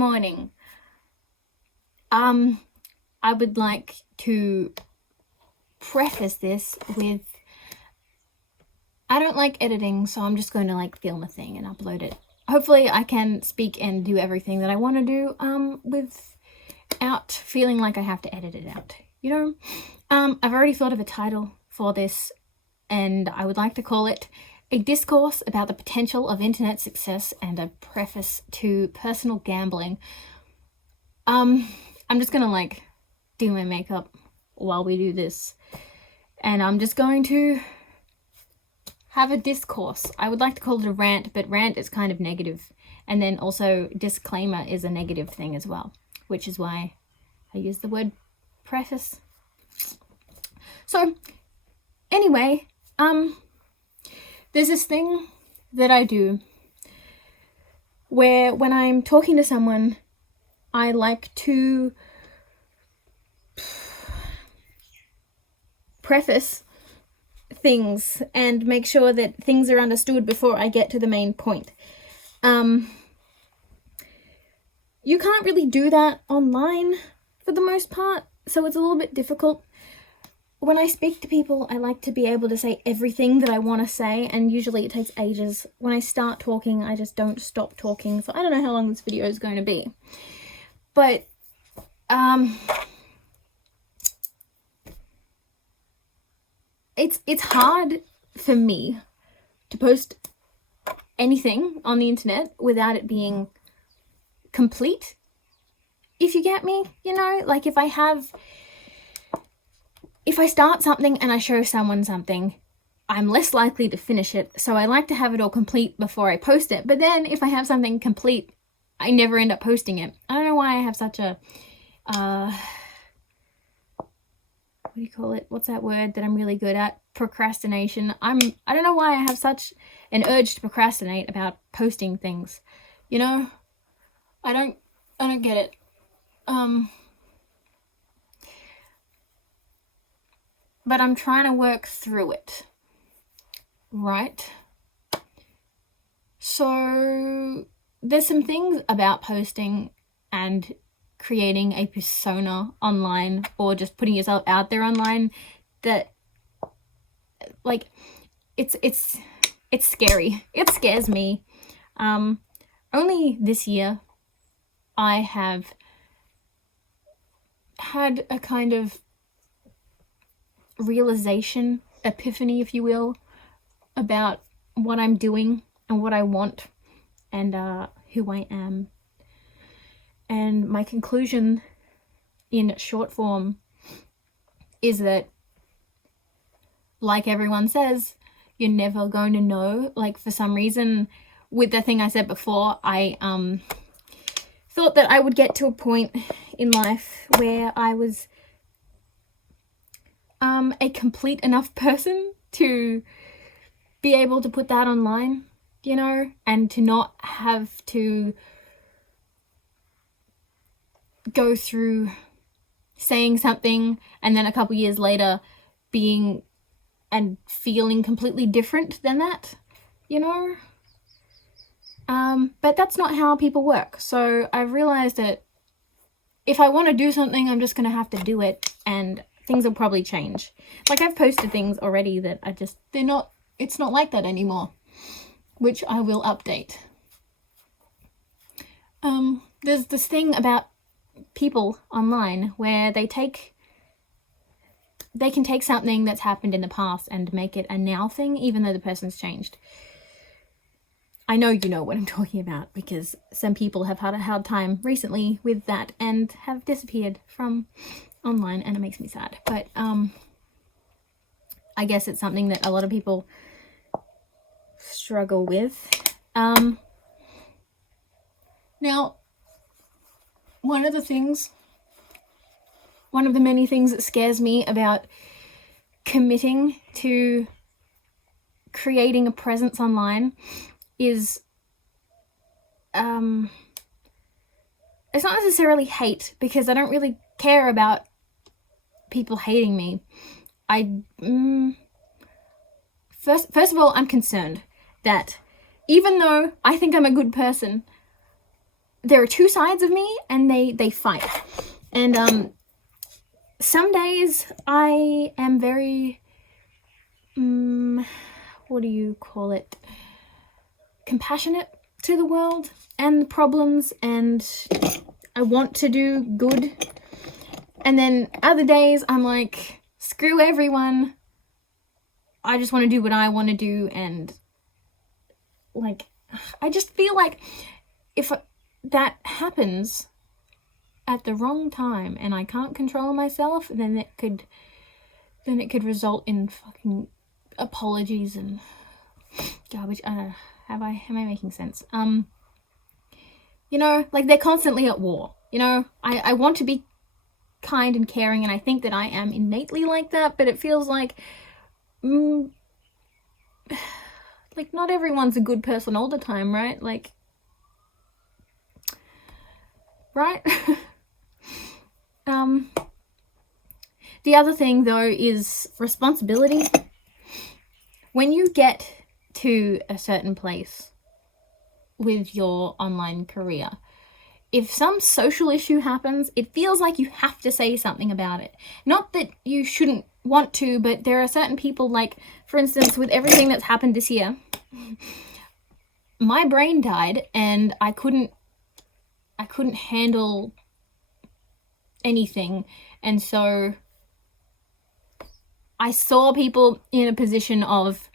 morning. I would like to preface this with, I don't like editing, so I'm just going to like film a thing and upload it. Hopefully I can speak and do everything that I want to do without feeling like I have to edit it out, you know? I've already thought of a title for this, and I would like to call it A Discourse About the Potential of Internet Success and a Preface to Personal Gambling. I'm just gonna like do my makeup while we do this, and I'm just going to have a discourse. I would like to call it a rant, but rant is kind of negative, and then also disclaimer is a negative thing as well, which is why I use the word preface. So anyway, there's this thing that I do where when I'm talking to someone, I like to preface things and make sure that things are understood before I get to the main point. You can't really do that online for the most part, so it's a little bit difficult. When I speak to people, I like to be able to say everything that I want to say, and usually it takes ages. When I start talking, I just don't stop talking, so I don't know how long this video is going to be. But, it's hard for me to post anything on the internet without it being complete, if you get me, you know? Like if I start something and I show someone something, I'm less likely to finish it, so I like to have it all complete before I post it. But then if I have something complete, I never end up posting it. I don't know why I have such a, what do you call it? What's that word that I'm really good at? Procrastination. I don't know why I have such an urge to procrastinate about posting things. You know? I don't get it. But I'm trying to work through it. Right? So there's some things about posting and creating a persona online, or just putting yourself out there online, that like it's scary. It scares me. Only this year I have had a kind of realization, epiphany if you will, about what I'm doing and what I want and who I am. And my conclusion in short form is that, like everyone says, you're never going to know. Like for some reason, with the thing I said before, I thought that I would get to a point in life where I was a complete enough person to be able to put that online, you know, and to not have to go through saying something and then a couple years later being and feeling completely different than that, you know. But that's not how people work. So I've realized that if I want to do something, I'm just going to have to do it, and things will probably change. Like I've posted things already that it's not like that anymore, which I will update. There's this thing about people online where they can take something that's happened in the past and make it a now thing, even though the person's changed. I know you know what I'm talking about, because some people have had a hard time recently with that and have disappeared from online, and it makes me sad. But I guess it's something that a lot of people struggle with. Now, one of the many things that scares me about committing to creating a presence online is, it's not necessarily hate, because I don't really care about people hating me. First of all, I'm concerned that even though I think I'm a good person, there are two sides of me, and they fight. And some days I am very what do you call it, compassionate to the world and the problems, and I want to do good. And then other days I'm like, screw everyone, I just want to do what I want to do. And like, I just feel like if that happens at the wrong time and I can't control myself, then it could result in fucking apologies and garbage. I don't know. Am I making sense? You know, like, they're constantly at war. You know, I want to be kind and caring, and I think that I am innately like that, but it feels like like, not everyone's a good person all the time, right? Like, right? The other thing, though, is responsibility. When you get to a certain place with your online career, if some social issue happens, it feels like you have to say something about it. Not that you shouldn't want to, but there are certain people, like, for instance, with everything that's happened this year, my brain died and I couldn't handle anything. And so I saw people in a position of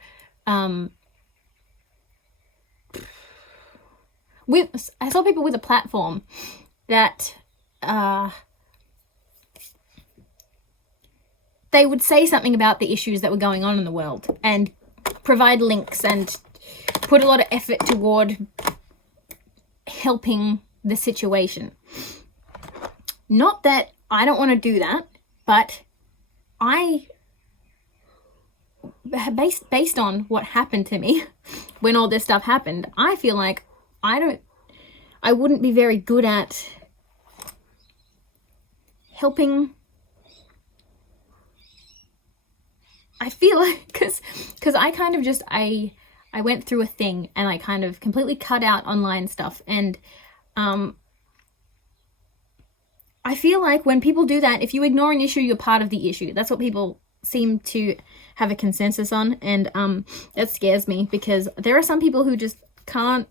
I saw people with a platform that they would say something about the issues that were going on in the world and provide links and put a lot of effort toward helping the situation. Not that I don't want to do that, but based on what happened to me when all this stuff happened, I feel like I wouldn't be very good at helping. I feel like, because I kind of just, I went through a thing and I kind of completely cut out online stuff. And I feel like when people do that, if you ignore an issue, you're part of the issue. That's what people seem to have a consensus on. And that scares me, because there are some people who just can't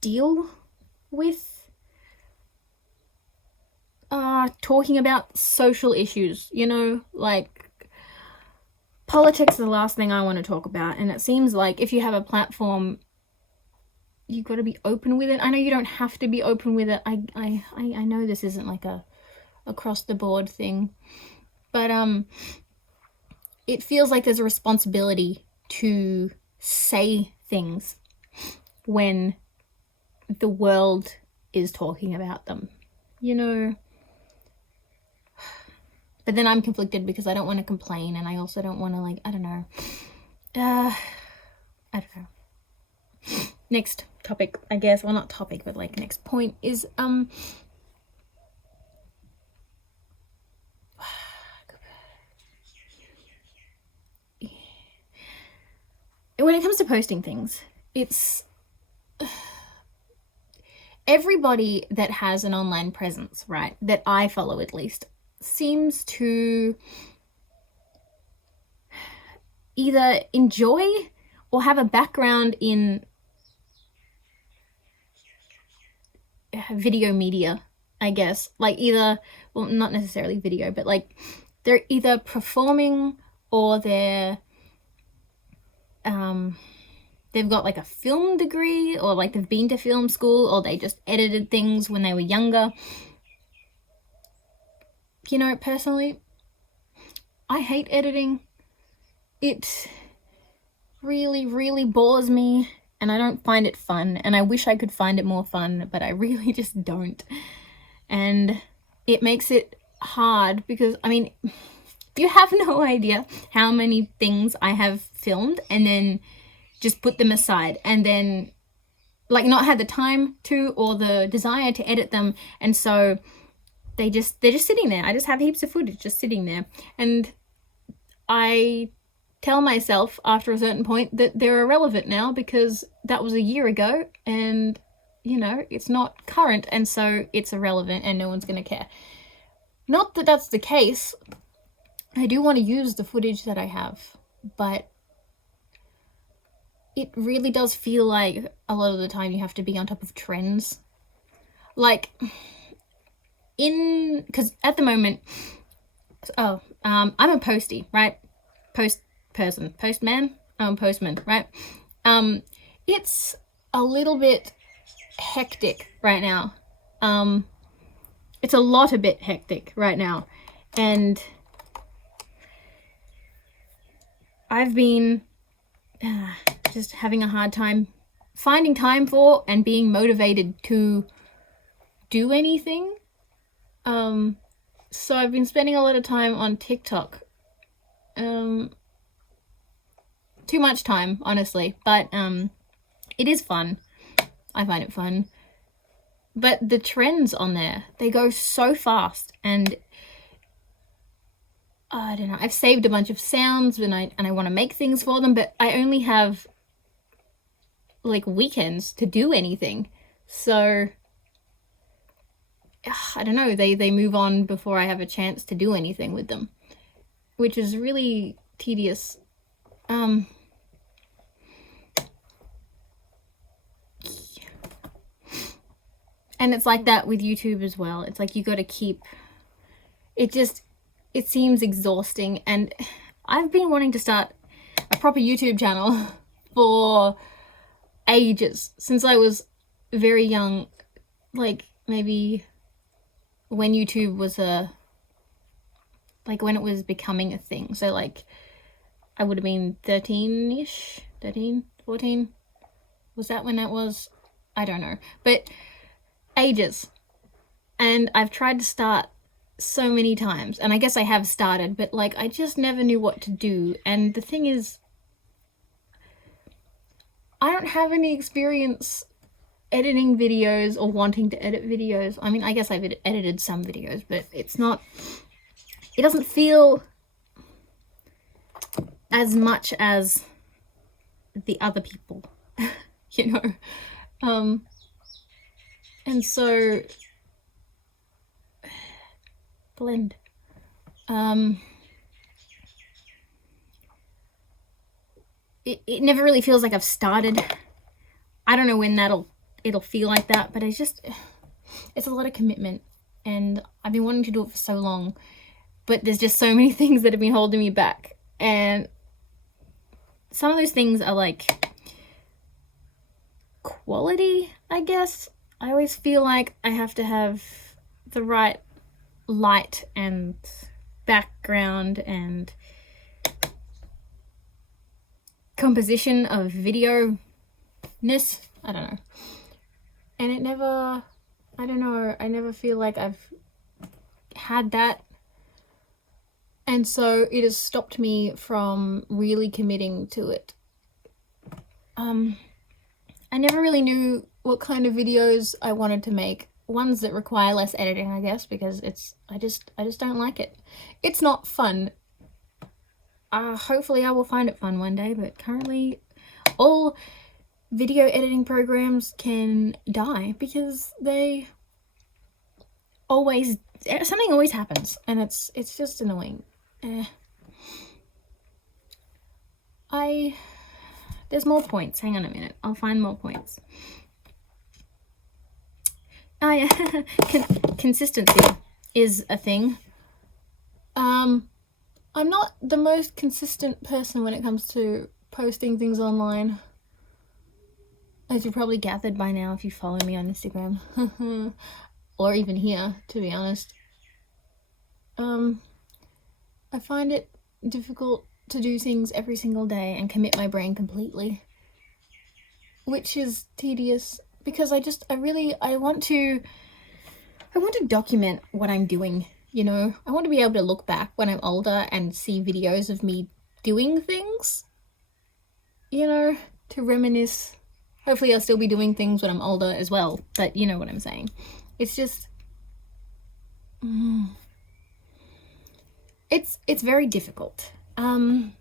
deal with talking about social issues, you know, like politics is the last thing I want to talk about. And it seems like if you have a platform, you've got to be open with it. I know you don't have to be open with it. I know this isn't like a across the board thing, but it feels like there's a responsibility to say things when the world is talking about them, you know. But then I'm conflicted because I don't want to complain, and I also don't want to, like, I don't know. I don't know. Next topic, I guess. Well, not topic, but like next point is when it comes to posting things, it's everybody that has an online presence, right, that I follow at least, seems to either enjoy or have a background in video media, I guess. Like, either, well, not necessarily video, but like they're either performing or they're they've got like a film degree, or like they've been to film school, or they just edited things when they were younger. You know, personally, I hate editing. It really, really bores me, and I don't find it fun, and I wish I could find it more fun, but I really just don't. And it makes it hard because, I mean, you have no idea how many things I have filmed and then just put them aside, and then like not had the time to or the desire to edit them, and so they're just sitting there. I just have heaps of footage just sitting there, and I tell myself after a certain point that they're irrelevant now because that was a year ago, and you know, it's not current, and so it's irrelevant and no one's gonna care. Not that that's the case. I do want to use the footage that I have, but it really does feel like a lot of the time you have to be on top of trends. Like, because at the moment, I'm a postie, right? Postman, I'm a postman, right? It's a little bit hectic right now. It's a bit hectic right now, and I've been just having a hard time finding time for and being motivated to do anything. So I've been spending a lot of time on TikTok. Too much time, honestly, but it is fun. I find it fun. But the trends on there, they go so fast, and I don't know. I've saved a bunch of sounds and I want to make things for them, but I only have like weekends to do anything. So I don't know. They move on before I have a chance to do anything with them, which is really tedious. And it's like that with YouTube as well. It's like you got to keep it seems exhausting, and I've been wanting to start a proper YouTube channel for ages, since I was very young, like maybe when YouTube was when it was becoming a thing. So like I would have been 13-ish, 13, 14. Was that when that was? I don't know. But ages. And I've tried to start so many times, and I guess I have started, but like I just never knew what to do. And the thing is, I don't have any experience editing videos or wanting to edit videos. I mean, I guess I've edited some videos, but it doesn't feel as much as the other people, you know. And so blend. It never really feels like I've started. I don't know when it'll feel like that, but it's a lot of commitment, and I've been wanting to do it for so long, but there's just so many things that have been holding me back. And some of those things are like quality, I guess. I always feel like I have to have the right light and background and composition of video-ness. I don't know. And I never feel like I've had that. And so it has stopped me from really committing to it. I never really knew what kind of videos I wanted to make. Ones that require less editing, I guess, because I just don't like it. It's not fun. Hopefully I will find it fun one day, but currently all video editing programs can die because something always happens, and it's just annoying. There's more points. Hang on a minute. I'll find more points. Oh yeah, consistency is a thing. I'm not the most consistent person when it comes to posting things online, as you probably gathered by now if you follow me on Instagram, or even here, to be honest. I find it difficult to do things every single day and commit my brain completely, which is tedious, because I want to document what I'm doing, you know. I want to be able to look back when I'm older and see videos of me doing things, you know, to reminisce. Hopefully I'll still be doing things when I'm older as well, but you know what I'm saying. It's just it's very difficult. And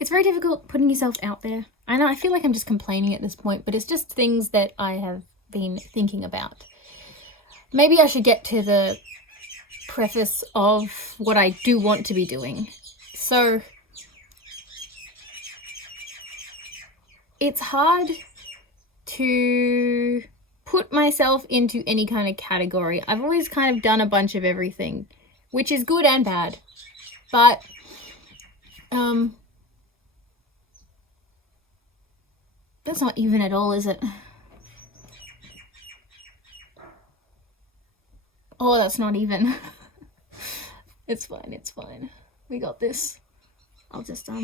it's very difficult putting yourself out there. I know, I feel like I'm just complaining at this point, but it's just things that I have been thinking about. Maybe I should get to the preface of what I do want to be doing. So it's hard to put myself into any kind of category. I've always kind of done a bunch of everything, which is good and bad. But that's not even at all, is it? Oh, that's not even. It's fine, it's fine. We got this. I'll just take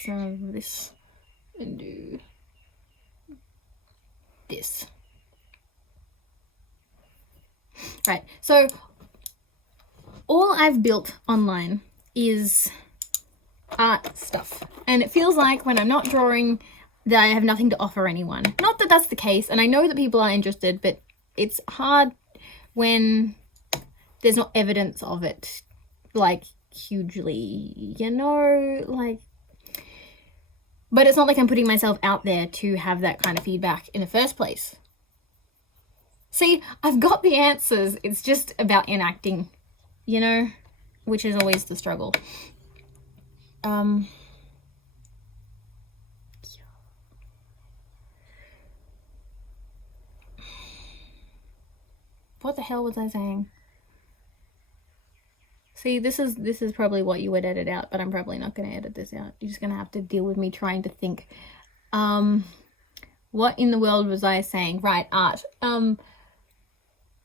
some of this and do this. Right, so all I've built online is art stuff, and it feels like when I'm not drawing that I have nothing to offer anyone. Not that that's the case, and I know that people are interested, but it's hard when there's not evidence of it, like, hugely, you know, like, but it's not like I'm putting myself out there to have that kind of feedback in the first place. See, I've got the answers, it's just about enacting, you know, which is always the struggle. What the hell was I saying? See, this is probably what you would edit out, but I'm probably not going to edit this out. You're just going to have to deal with me trying to think. What in the world was I saying? Right, art.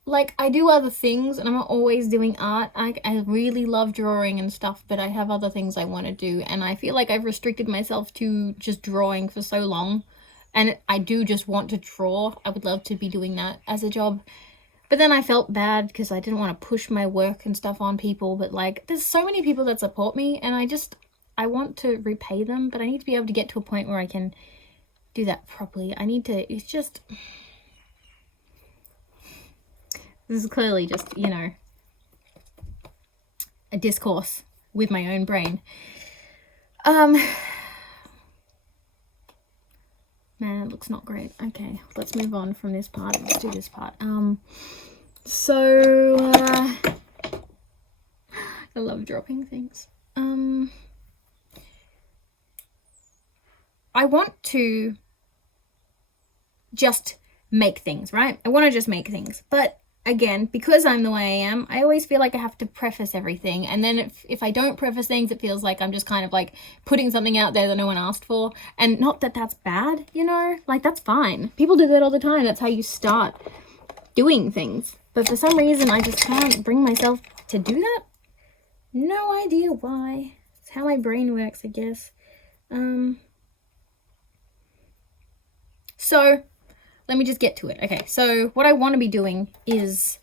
Like, I do other things, and I'm not always doing art. I really love drawing and stuff, but I have other things I want to do, and I feel like I've restricted myself to just drawing for so long, and I do just want to draw. I would love to be doing that as a job. But then I felt bad because I didn't want to push my work and stuff on people. But, like, there's so many people that support me, and I want to repay them. But I need to be able to get to a point where I can do that properly. It's just... This is clearly just, you know, a discourse with my own brain. Man, it looks not great. Okay, let's move on from this part. Let's do this part. I love dropping things. I want to just make things, right? I want to just make things. But again, because I'm the way I am, I always feel like I have to preface everything. And then if I don't preface things, it feels like I'm just kind of like putting something out there that no one asked for. And not that that's bad, you know? Like, that's fine. People do that all the time. That's how you start doing things. But for some reason, I just can't bring myself to do that. No idea why. It's how my brain works, I guess. So... let me just get to it. Okay, so what I want to be doing is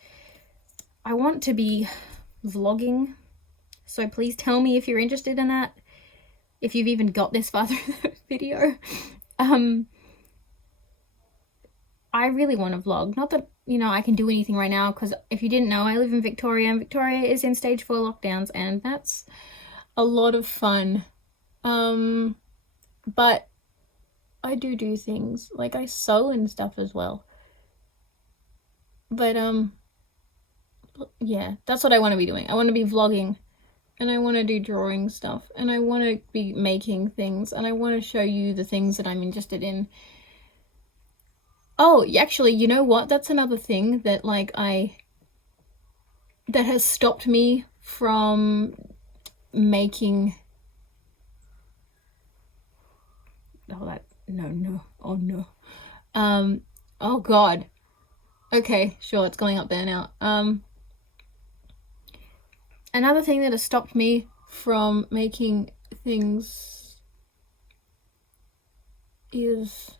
I want to be vlogging. So please tell me if you're interested in that. If you've even got this far through the video. I really want to vlog. Not that, you know, I can do anything right now, because if you didn't know, I live in Victoria, and Victoria is in stage 4 lockdowns, and that's a lot of fun. But I do things, like I sew and stuff as well. But yeah, that's what I want to be doing. I want to be vlogging, and I want to do drawing stuff, and I want to be making things, and I want to show you the things that I'm interested in. Oh, actually, you know what? That's another thing that that has stopped me from making... oh god. Okay, sure, it's going up there now. Another thing that has stopped me from making things is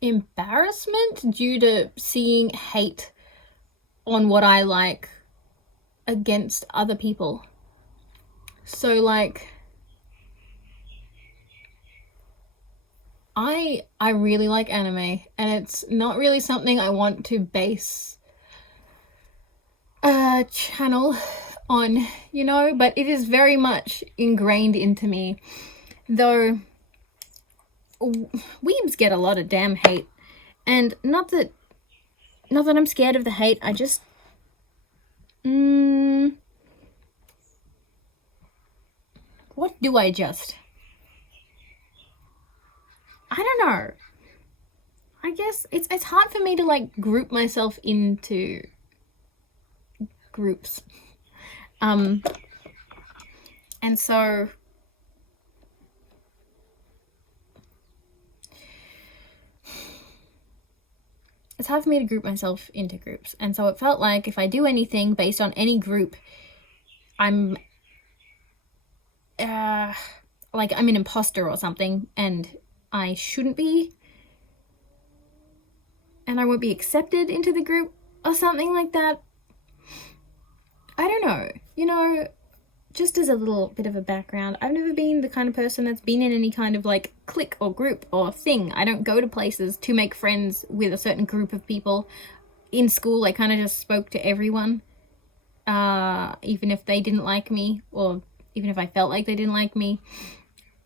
embarrassment due to seeing hate on what I like against other people. So, like, I really like anime, and it's not really something I want to base a channel on, you know, but it is very much ingrained into me. Though weebs get a lot of damn hate, and not that I'm scared of the hate, I just what do I just? I don't know. I guess it's hard for me to like group myself into groups. And so it's hard for me to group myself into groups. And so it felt like if I do anything based on any group, I'm like I'm an imposter or something, and I shouldn't be, and I won't be accepted into the group or something like that. I don't know. You know, just as a little bit of a background, I've never been the kind of person that's been in any kind of like clique or group or thing. I don't go to places to make friends with a certain group of people. In school, I kind of just spoke to everyone, even if they didn't like me, or even if I felt like they didn't like me.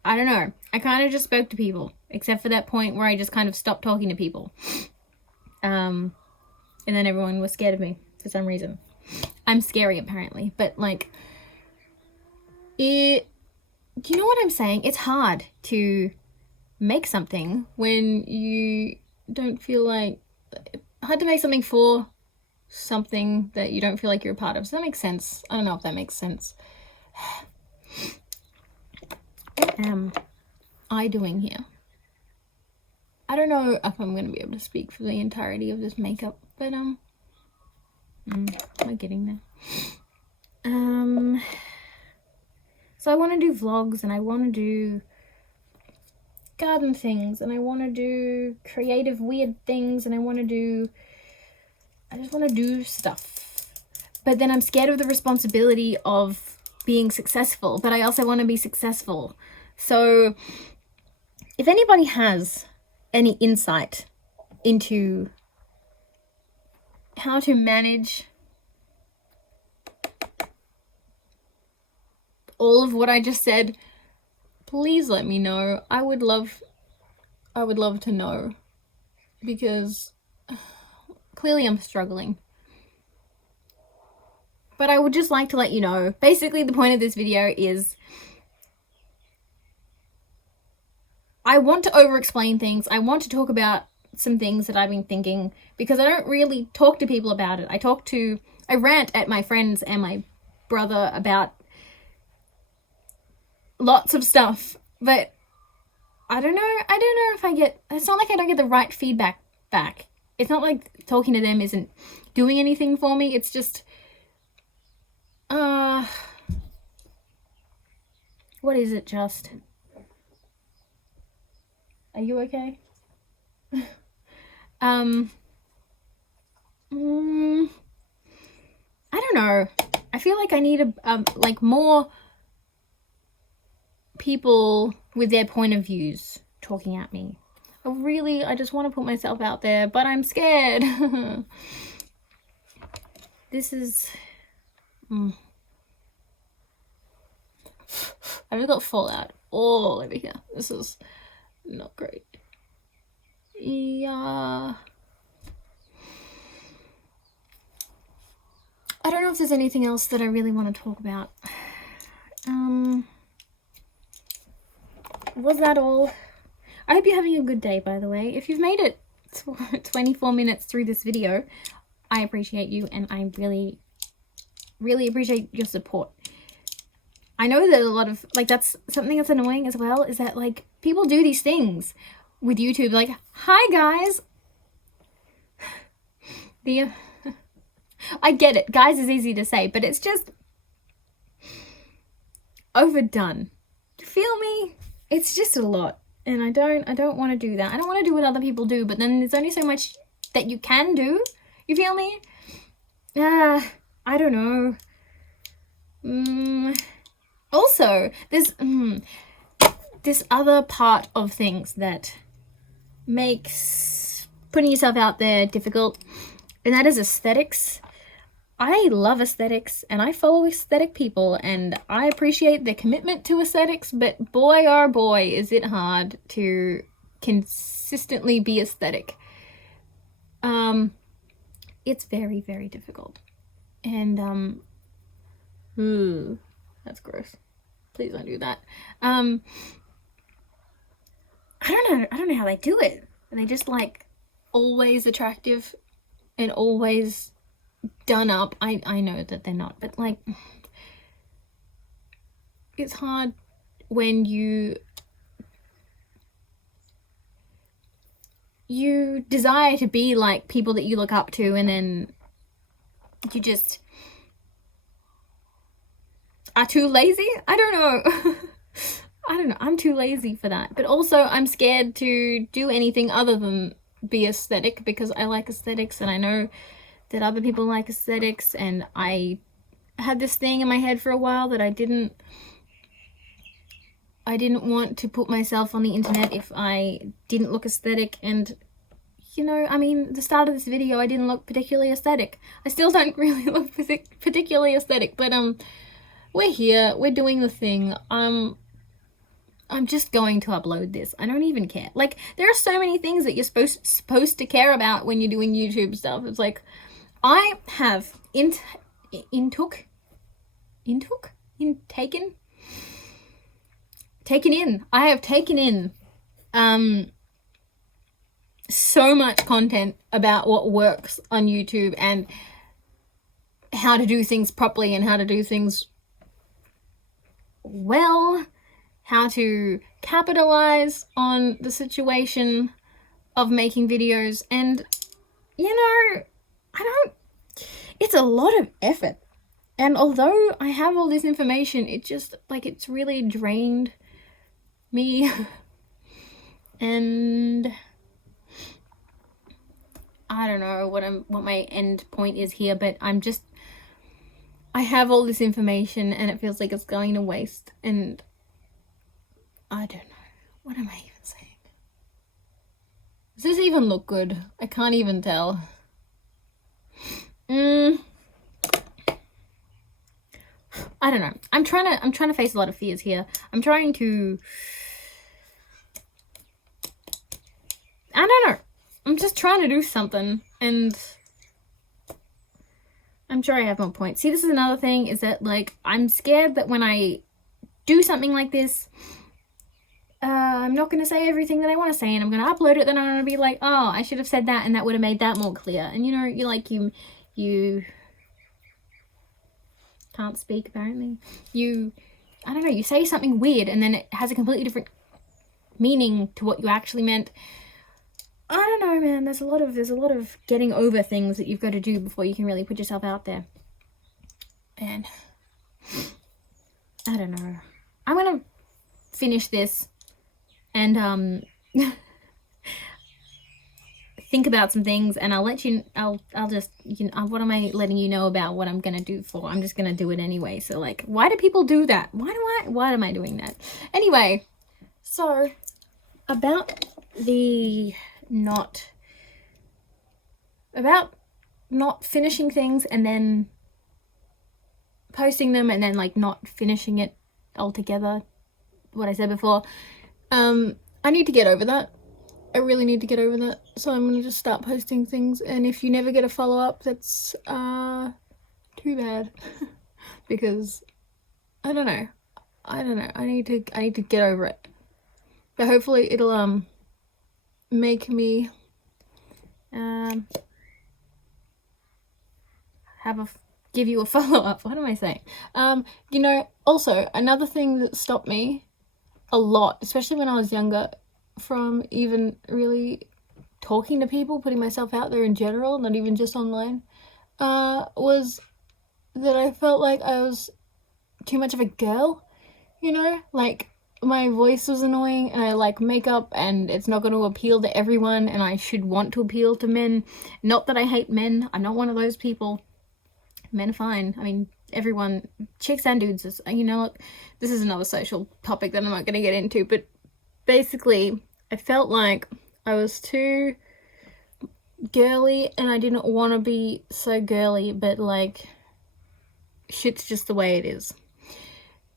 I don't know. I kind of just spoke to people, except for that point where I just kind of stopped talking to people. And then everyone was scared of me for some reason. I'm scary apparently, but like, do you know what I'm saying? It's hard to make something when you don't feel like, hard to make something for something that you don't feel like you're a part of. Does that make sense? I don't know if that makes sense. What am I doing here? I don't know if I'm going to be able to speak for the entirety of this makeup, but we're getting there. So I want to do vlogs, and I want to do garden things, and I want to do creative weird things, and I just want to do stuff. But then I'm scared of the responsibility of being successful, but I also want to be successful. So if anybody has any insight into how to manage all of what I just said, please let me know. I would love to know, because clearly I'm struggling. But I would just like to let you know, basically the point of this video is I want to over-explain things. I want to talk about some things that I've been thinking, because I don't really talk to people about it. I rant at my friends and my brother about lots of stuff, but I don't know if it's not like I don't get the right feedback back. It's not like talking to them isn't doing anything for me. It's just, what is it just? Are you okay? I don't know. I feel like I need like more people with their point of views talking at me. I just want to put myself out there, but I'm scared. This is... I've just got fallout all over here. This is not great. Yeah. I don't know if there's anything else that I really want to talk about. Was that all? I hope you're having a good day, by the way. If you've made it 24 minutes through this video, I appreciate you, and I really, really appreciate your support. I know that a lot of, like, that's something that's annoying as well, is that, like, people do these things with YouTube, like, hi guys. I get it, guys is easy to say, but it's just overdone. Do you feel me? It's just a lot, and I don't want to do that. I don't want to do what other people do, but then there's only so much that you can do. You feel me? I don't know. Also, there's this other part of things that makes putting yourself out there difficult, and that is aesthetics. I love aesthetics and I follow aesthetic people and I appreciate their commitment to aesthetics, but boy oh boy is it hard to consistently be aesthetic. It's very, very difficult. And that's gross. Please don't do that. I don't know how they do it. Are they just like always attractive and always done up? I know that they're not, but like it's hard when you desire to be like people that you look up to, and then you just are too lazy. I don't know. I'm too lazy for that. But also I'm scared to do anything other than be aesthetic, because I like aesthetics and I know that other people like aesthetics, and I had this thing in my head for a while that I didn't want to put myself on the internet if I didn't look aesthetic. And you know, I mean, the start of this video I didn't look particularly aesthetic. I still don't really look particularly aesthetic, but we're here, we're doing the thing. I'm just going to upload this. I don't even care. Like, there are so many things that you're supposed to care about when you're doing YouTube stuff. It's like, I have I have taken in so much content about what works on YouTube and how to do things properly and how to do things well, how to capitalize on the situation of making videos. And you know, it's a lot of effort, and although I have all this information, it just like, it's really drained me. And I don't know what my end point is here, but I have all this information and it feels like it's going to waste, and I don't know. What am I even saying? Does this even look good? I can't even tell. I don't know. I'm trying to face a lot of fears here. I don't know. I'm just trying to do something, and I'm sure I have more points. See, this is another thing, is that like, I'm scared that when I do something like this, I'm not going to say everything that I want to say, and I'm going to upload it, then I'm going to be like, oh, I should have said that, and that would have made that more clear. And you know, you can't speak, apparently. I don't know, you say something weird and then it has a completely different meaning to what you actually meant. I don't know, man. There's a lot of getting over things that you've got to do before you can really put yourself out there. And I don't know. I'm going to finish this and think about some things, and I'll let you, I'll just, you know, what am I letting you know about what I'm gonna do for? I'm just gonna do it anyway. So like, why do people do that? Why am I doing that? Anyway, so about not finishing things and then posting them and then like not finishing it altogether, what I said before, I need to get over that. I really need to get over that. So I'm gonna just start posting things, and if you never get a follow-up, that's too bad. Because I don't know. I need to get over it. But hopefully it'll make me give you a follow-up. What am I saying? You know, also another thing that stopped me a lot, especially when I was younger, from even really talking to people, putting myself out there in general, not even just online, was that I felt like I was too much of a girl, you know? Like, my voice was annoying, and I like makeup, and it's not going to appeal to everyone, and I should want to appeal to men. Not that I hate men, I'm not one of those people. Men are fine. I mean, everyone, chicks and dudes, you know, look, this is another social topic that I'm not going to get into, but basically, I felt like I was too girly and I didn't want to be so girly, but like shit's just the way it is.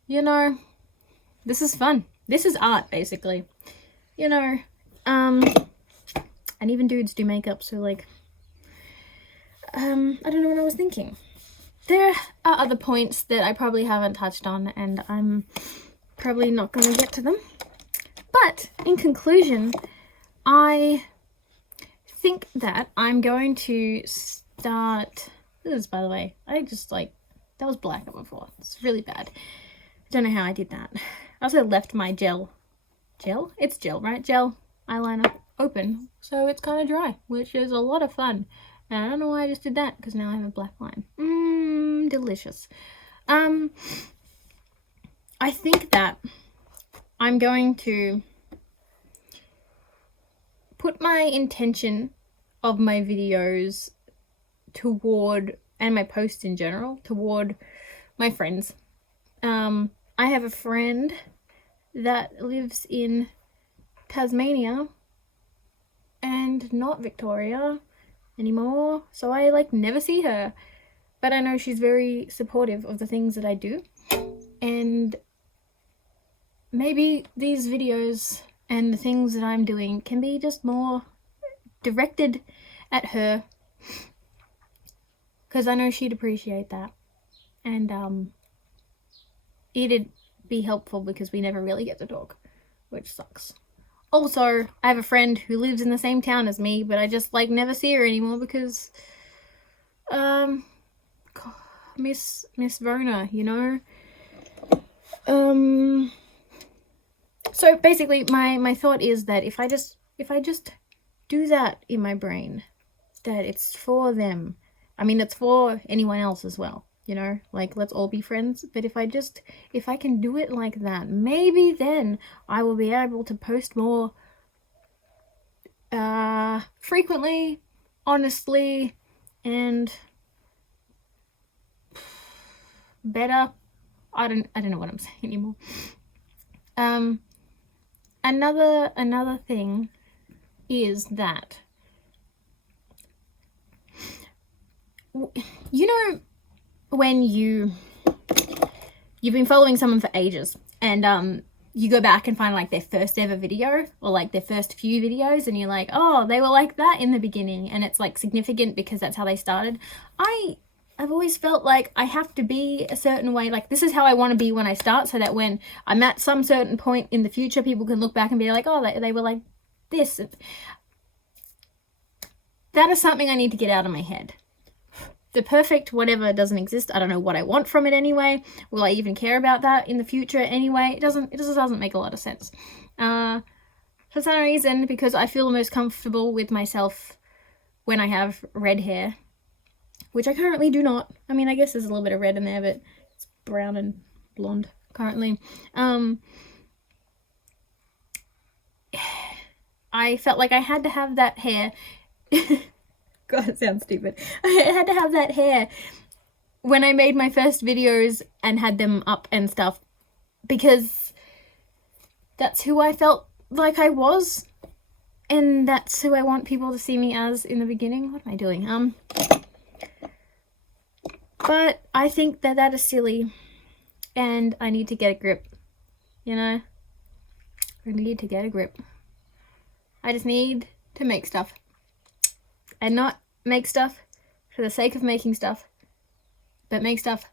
You know, this is fun. This is art, basically. You know, and even dudes do makeup, so like, I don't know what I was thinking. There are other points that I probably haven't touched on, and I'm probably not going to get to them. But in conclusion, I think that I'm going to start. This, by the way, I just like, that was black before. It's really bad. I don't know how I did that. I also left my gel. It's gel, right? Gel eyeliner open, so it's kind of dry, which is a lot of fun. And I don't know why I just did that, because now I have a black line. Delicious. I think that I'm going to put my intention of my videos toward, and my posts in general, toward my friends. I have a friend that lives in Tasmania and not Victoria anymore, so I like never see her, but I know she's very supportive of the things that I do, and maybe these videos and the things that I'm doing can be just more directed at her, because I know she'd appreciate that, and it'd be helpful because we never really get to talk, which sucks. Also, I have a friend who lives in the same town as me, but I just like never see her anymore because Miss Rona, you know. So basically my thought is that if I just do that in my brain, that it's for them. I mean, it's for anyone else as well, you know, like, let's all be friends. But if I can do it like that, maybe then I will be able to post more frequently, honestly, and better. I don't know what I'm saying anymore. Another thing is that, you know, when you've been following someone for ages, and you go back and find like their first ever video, or like their first few videos, and you're like, oh, they were like that in the beginning, and it's like significant because that's how they started. I've always felt like I have to be a certain way, like this is how I want to be when I start, so that when I'm at some certain point in the future, people can look back and be like, oh, they were like this. That is something I need to get out of my head. The perfect whatever doesn't exist. I don't know what I want from it anyway. Will I even care about that in the future anyway? It just doesn't make a lot of sense. For some reason, because I feel most comfortable with myself when I have red hair, which I currently do not. I mean, I guess there's a little bit of red in there, but it's brown and blonde currently. I felt like I had to have that hair. God, it sounds stupid. I had to have that hair when I made my first videos and had them up and stuff, because that's who I felt like I was, and that's who I want people to see me as in the beginning. What am I doing? But I think that is silly, and I need to get a grip, you know? I need to get a grip. I just need to make stuff. And not make stuff for the sake of making stuff, but make stuff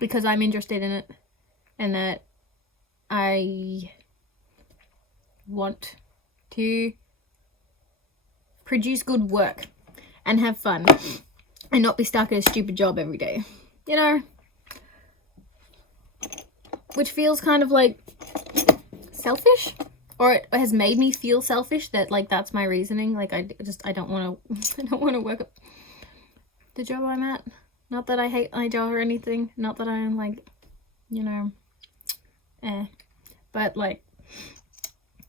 because I'm interested in it, and that I want to produce good work and have fun and not be stuck at a stupid job every day, you know, which feels kind of like selfish. Or it has made me feel selfish, that like that's my reasoning. Like I don't want to work at the job I'm at. Not that I hate my job or anything. Not that I'm like, you know, but like,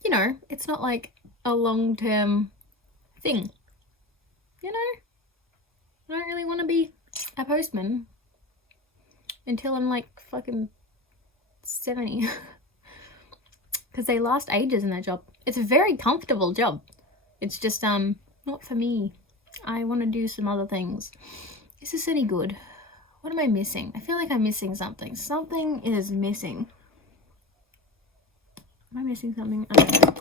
you know, it's not like a long-term thing. You know, I don't really want to be a postman until I'm like fucking 70. Because they last ages in that job. It's a very comfortable job. It's just, Not for me. I want to do some other things. Is this any good? What am I missing? I feel like I'm missing something. Something is missing. Am I missing something? I don't know.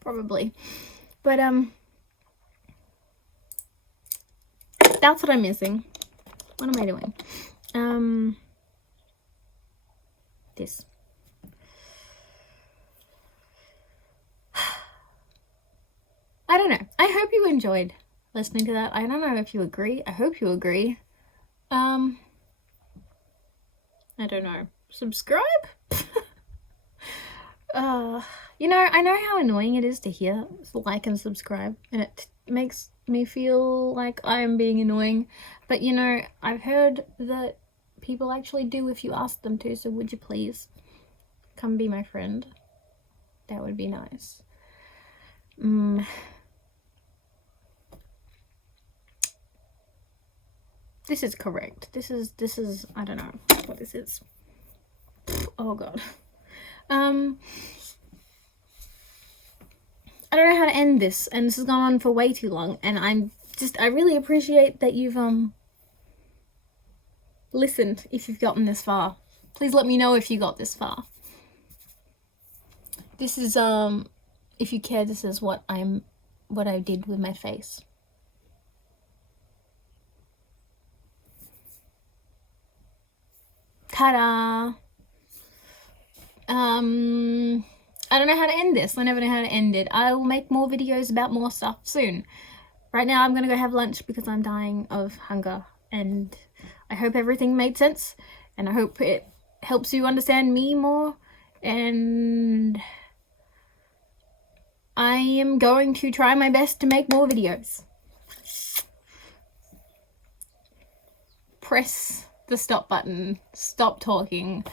Probably. But, that's what I'm missing. What am I doing? This. I don't know. I hope you enjoyed listening to that. I don't know if you agree. I hope you agree. I don't know. Subscribe? You know, I know how annoying it is to hear like and subscribe, and it makes me feel like I'm being annoying. But you know, I've heard that people actually do if you ask them to, so would you please come be my friend? That would be nice. This is correct. This is I don't know what this is. Oh god. I don't know how to end this, and this has gone on for way too long, and I really appreciate that you've listened if you've gotten this far. Please let me know if you got this far. This is if you care, this is what I did with my face. Ta-da! I don't know how to end this. I never know how to end it. I will make more videos about more stuff soon. Right now I'm gonna go have lunch because I'm dying of hunger, and I hope everything made sense, and I hope it helps you understand me more, and I am going to try my best to make more videos. Press the stop button. Stop talking.